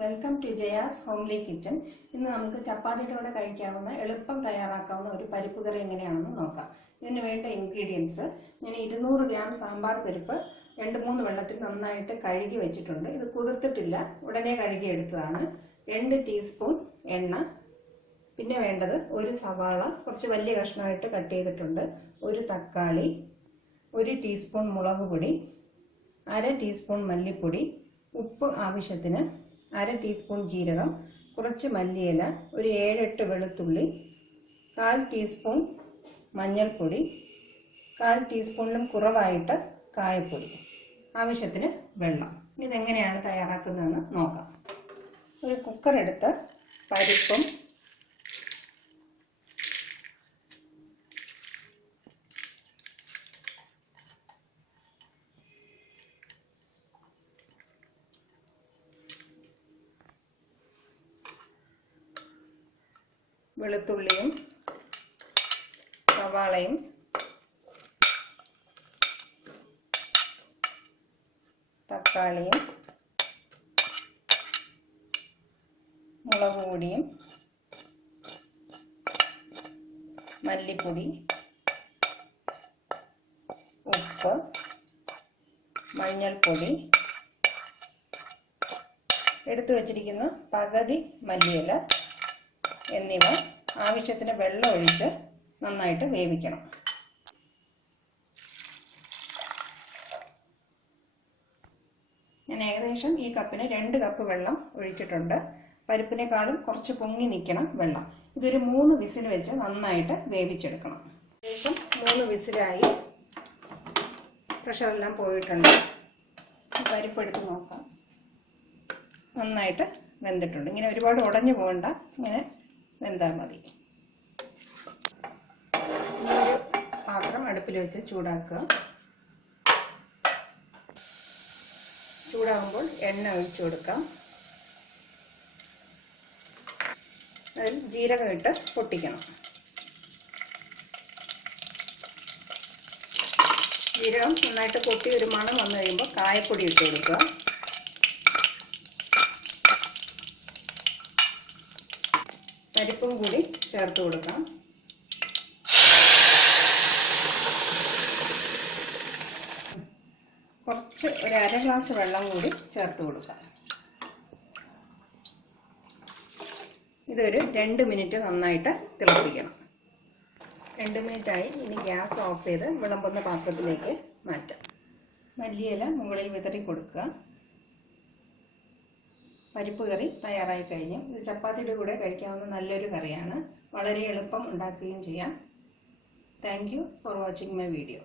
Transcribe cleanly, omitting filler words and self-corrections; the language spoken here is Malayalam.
Welcome to Jaya's homely kitchen. ഇന്ന് നമുക്ക് ചപ്പാത്തിയുടെ കൂടെ കഴിക്കാവുന്ന എളുപ്പം തയ്യാറാക്കാവുന്ന ഒരു പരിപ്പ് കറി എങ്ങനെയാണെന്ന് നോക്കാം. ഇതിന് വേണ്ട ഇൻഗ്രീഡിയൻസ്: ഞാൻ 200 ഗ്രാം സാമ്പാർ പരിപ്പ് 2-3 വെള്ളത്തിൽ നന്നായിട്ട് കഴുകി വെച്ചിട്ടുണ്ട്. ഇത് കുതിർത്തിട്ടില്ല, ഉടനെ കഴുകി എടുത്തതാണ്. 2 ടീസ്പൂൺ എണ്ണ, പിന്നെ വേണ്ടത് ഒരു സവാള കുറച്ച് വലിയ കഷ്ണമായിട്ട് കട്ട് ചെയ്തിട്ടുണ്ട്, ഒരു തക്കാളി, 1 ടീസ്പൂൺ മുളക് പൊടി, 1/2 ടീസ്പൂൺ മല്ലിപ്പൊടി, ഉപ്പ് ആവശ്യത്തിന്, 1/2 ടീസ്പൂൺ ജീരകം, കുറച്ച് മല്ലിയില, ഒരു 7-8 വെളുത്തുള്ളി, 1/4 ടീസ്പൂൺ മഞ്ഞൾപ്പൊടി, 1/4 ടീസ്പൂണിലും കുറവായിട്ട് കായപ്പൊടി, ആവശ്യത്തിന് വെള്ളം. ഇതെങ്ങനെയാണ് തയ്യാറാക്കുന്നതെന്ന് നോക്കാം. ഒരു കുക്കർ എടുത്ത് പരിപ്പും വെളുത്തുള്ളിയും സവാളയും തക്കാളിയും മുളക് പൊടിയും മല്ലിപ്പൊടി, ഉപ്പ്, മഞ്ഞൾപ്പൊടി, എടുത്തു വച്ചിരിക്കുന്ന പകുതി മല്ലിയില എന്നിവ ആവശ്യത്തിന് വെള്ളം ഒഴിച്ച് നന്നായിട്ട് വേവിക്കണം. ഞാൻ ഏകദേശം ഈ കപ്പിന് 2 കപ്പ് വെള്ളം ഒഴിച്ചിട്ടുണ്ട്. പരിപ്പിനേക്കാളും കുറച്ച് പൊങ്ങി നിൽക്കണം വെള്ളം. ഇതൊരു 3 വിസിൽ വെച്ച് നന്നായിട്ട് വേവിച്ചെടുക്കണം. ഏകദേശം 3 വിസിലായി, പ്രഷറെല്ലാം പോയിട്ടുണ്ട്. പരിപ്പ് എടുത്ത് നോക്കാം. നന്നായിട്ട് വെന്തിട്ടുണ്ട്. ഇങ്ങനെ ഒരുപാട് ഉടഞ്ഞു പോകണ്ട, ഇങ്ങനെ വെന്താൽ മതി. ഈ ഒരു പാത്രം അടുപ്പിൽ വെച്ച് ചൂടാക്കുക. ചൂടാകുമ്പോൾ എണ്ണ ഒഴിച്ചു കൊടുക്കാം. അതിൽ ജീരകം ഇട്ട് പൊട്ടിക്കണം. ജീരകം നന്നായിട്ട് പൊട്ടി ഒരു മണം വന്നു കഴിയുമ്പോൾ കായപ്പൊടി ഇട്ട് കൊടുക്കുക. പരിപ്പും കൂടി ചേർത്ത് കൊടുക്കാം. കുറച്ച് ഒരു 1/2 ഗ്ലാസ് വെള്ളം കൂടി ചേർത്ത് കൊടുക്കാം. ഇതൊരു 2 മിനിറ്റ് നന്നായിട്ട് തിളപ്പിക്കണം. 2 മിനിറ്റായി. ഇനി ഗ്യാസ് ഓഫ് ചെയ്ത് വിളമ്പുന്ന പാത്രത്തിലേക്ക് മാറ്റാം. മല്ലിയില മുകളിൽ വിതറി കൊടുക്കുക. പരിപ്പ് കറി തയ്യാറായി കഴിഞ്ഞു. ഇത് ചപ്പാത്തിയുടെ കൂടെ കഴിക്കാവുന്ന നല്ലൊരു കറിയാണ്. വളരെ എളുപ്പം ഉണ്ടാക്കുകയും ചെയ്യാം. Thank you for watching my video.